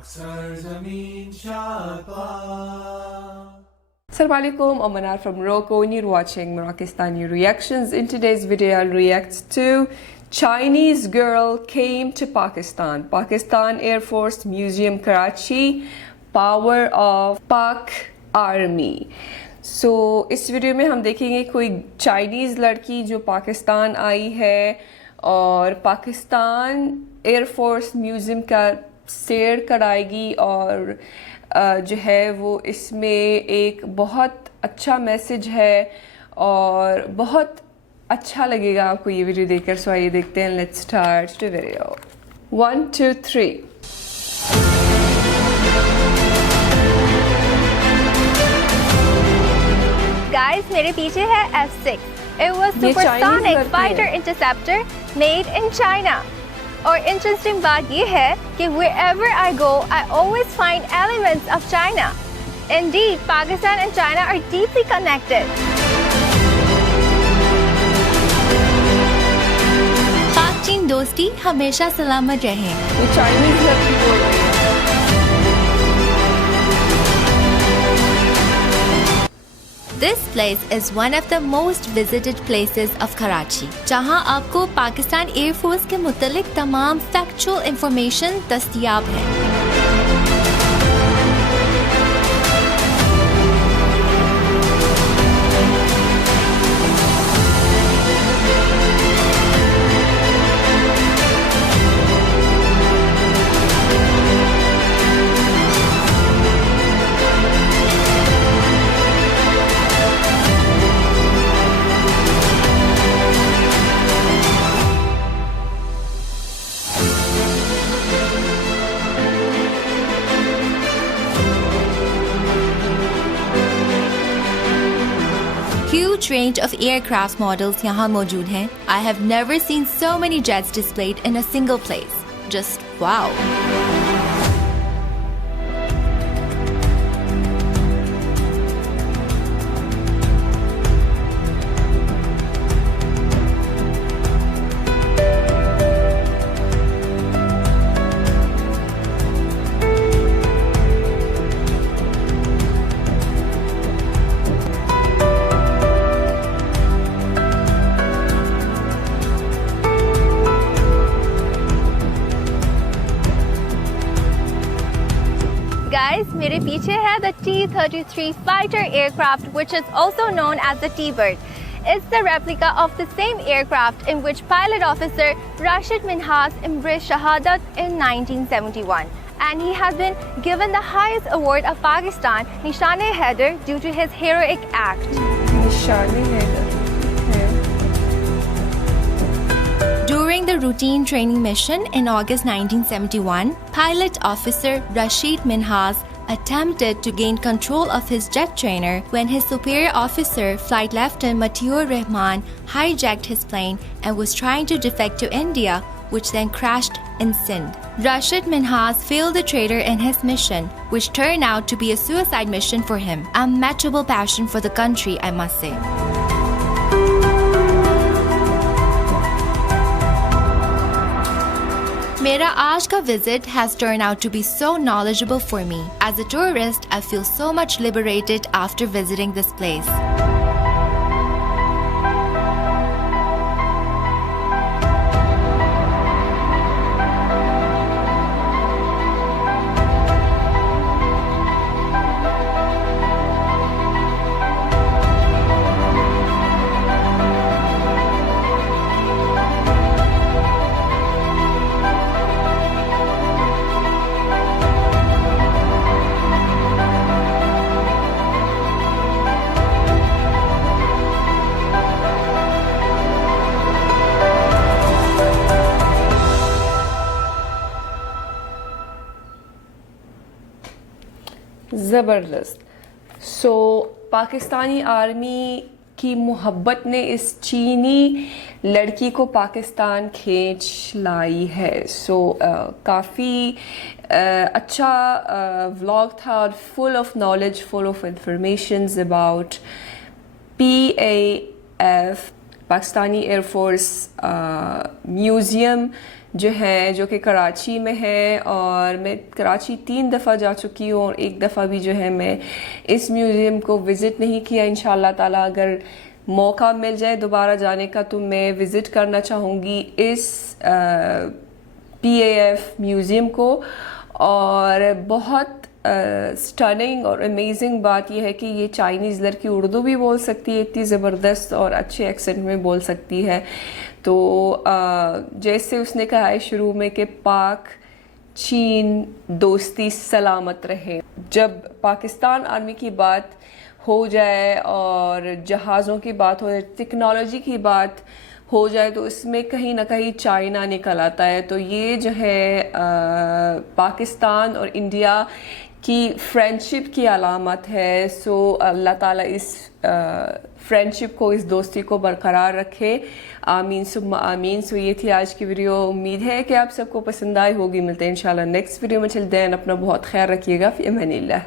Assalamu alaikum, I'm Manar from Morocco and you're watching Moroccistani Reactions. In today's video I'll react to Chinese girl came to Pakistan. Pakistan Air Force Museum Karachi, Power of Pak Army. So इस वीडियो में हम देखेंगे कोई चाइनीज़ लड़की जो पाकिस्तान आई है और Pakistan air force museum का सैर कराएगी और जो है वो इसमें एक बहुत अच्छा मैसेज है और बहुत अच्छा लगेगा आपको ये वीडियो देखकर। सो आइए देखते हैं, लेट्स स्टार्ट द वीडियो। 1 2 3। Guys, मेरे पीछे है F6. It was supersonic fighter interceptor made in China. और interesting बात ये है कि wherever I go, I always find elements of China. Indeed, Pakistan and China are deeply connected. पाक चीन दोस्ती हमेशा सलामत रहे। ये चाइनीज़ लड़की बोल रही है। This place is one of the most visited places of Karachi, जहां आपको पाकिस्तान एयर फोर्स के मुतल्लिक तमाम फैक्चुअल इंफॉर्मेशन दस्तयाब है। Huge range of aircraft models यहाँ मौजूद हैं। I have never seen so many jets displayed in a single place. Just wow! Guys, मेरे पीछे है the T-33 fighter aircraft, which is also known as the T-Bird. It's the replica of the same aircraft in which pilot officer Rashid Minhas embraced Shahadat in 1971. And he has been given the highest award of Pakistan, Nishan-e-Haider, due to his heroic act. Nishan-e-Haider. During the routine training mission in August 1971, pilot officer Rashid Minhas attempted to gain control of his jet trainer when his superior officer, Flight Lieutenant Matiur Rahman, hijacked his plane and was trying to defect to India, which then crashed in Sindh. Rashid Minhas failed the traitor in his mission, which turned out to be a suicide mission for him. Unmatchable passion for the country, I must say. मेरा आज का visit has turned out to be so knowledgeable for me. As a tourist, I feel so much liberated after visiting this place. ज़बरदस्त। सो पाकिस्तानी आर्मी की मोहब्बत ने इस चीनी लड़की को पाकिस्तान खींच लाई है। सो काफ़ी अच्छा व्लॉग था और full of knowledge, full of informations about PAF Pakistani air force museum जो है, जो कि कराची में है, और मैं कराची 3 दफ़ा जा चुकी हूँ और एक दफ़ा भी जो है मैं इस म्यूज़ियम को विज़िट नहीं किया। इंशाल्लाह ताला अगर मौका मिल जाए दोबारा जाने का तो मैं विज़िट करना चाहूँगी इस PAF म्यूज़ियम को। और बहुत स्टनिंग और अमेजिंग बात यह है कि ये चाइनीज़ लड़की उर्दू भी बोल सकती है, इतनी ज़बरदस्त और अच्छे एक्सेंट में बोल सकती है। तो जैसे उसने कहा है शुरू में कि पाक चीन दोस्ती सलामत रहे। जब पाकिस्तान आर्मी की बात हो जाए और जहाज़ों की बात हो जाए, टेक्नोलॉजी की बात हो जाए, तो इसमें कहीं ना कहीं चाइना निकल आता है। तो ये जो है पाकिस्तान और इंडिया की फ्रेंडशिप की अलामत है। सो अल्लाह ताला इस फ्रेंडशिप को, इस दोस्ती को बरकरार रखे, आमीन सुम्मा आमीन। सो ये थी आज की वीडियो। उम्मीद है कि आप सबको पसंद आई होगी। मिलते हैं इंशाल्लाह नेक्स्ट वीडियो में। चल दें, अपना बहुत ख्याल रखिएगा। फ़ी अमानिल्लाह।